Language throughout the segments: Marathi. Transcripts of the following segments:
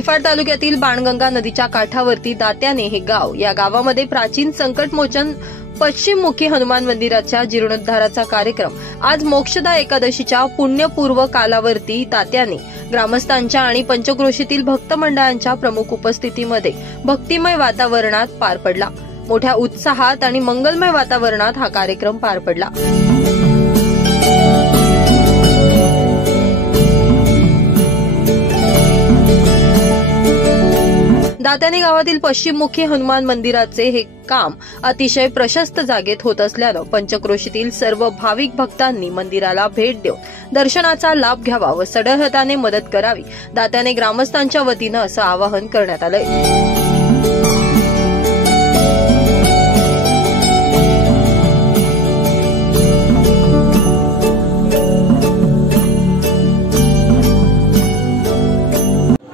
निफाड तालुक्यातील बाणगंगा नदीच्या काठावरती दात्याने हे गाव, या गावामध्ये प्राचीन संकटमोचन पश्चिममुखी हनुमान मंदिराच्या जीर्णोद्धाराचा कार्यक्रम आज मोक्षदा एकादशीच्या पुण्यपूर्व कालावरती दात्याने ग्रामस्थांच्या आणि पंचक्रोशीतील भक्त मंडळांच्या प्रमुख उपस्थितीमध्ये भक्तिमय वातावरणात पार पडला। मोठ्या उत्साहात आणि मंगलमय वातावरणात हा कार्यक्रम पार पडला। दात्याने गावातील पश्चिममुखी हनुमान मंदिराचे हे काम अतिशय प्रशस्त जागेत होत असल्यानं पंचक्रोशीतील सर्व भाविक भक्तांनी मंदिराला भेट देऊन दर्शनाचा लाभ घ्यावा व सडळहताने मदत करावी, दात्याने ग्रामस्थांच्या वतीनं असं आवाहन करण्यात आलंय।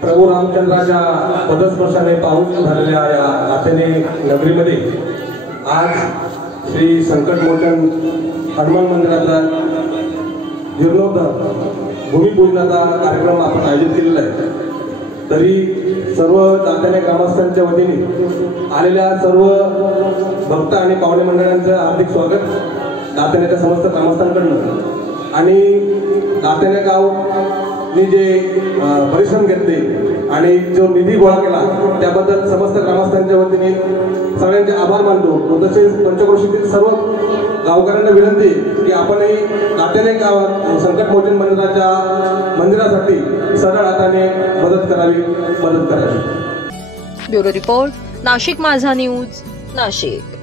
प्रभू रामचंद्राच्या पदस्पर्शाने पावन झालेल्या या दात्याने नगरीमध्ये आज श्री संकटमोचन हनुमान मंदिराचा जीर्णोद्धार भूमिपूजनाचा कार्यक्रम आपण आयोजित केलेला आहे। तरी सर्व दात्याने ग्रामस्थांच्या वतीने आलेल्या सर्व भक्त आणि पाहुणे मंडळांचं हार्दिक स्वागत दात्यानेच्या समस्त ग्रामस्थांकडून। आणि दात्याने गावने जे परिश्रम घेतले आणि जो निधी गोळा केला त्याबद्दल समस्त ग्रामस्थांच्या वतीने सगळ्यांचे आभार मानतो। तसेच पंचक्रोशीतील सर्व गावकऱ्यांना विनंती की आपणही दात्याने गावात संकटमोचन मंदिरासाठी सरळ हाताने मदत करावी। ब्युरो रिपोर्ट, नाशिक माझा न्यूज, नाशिक।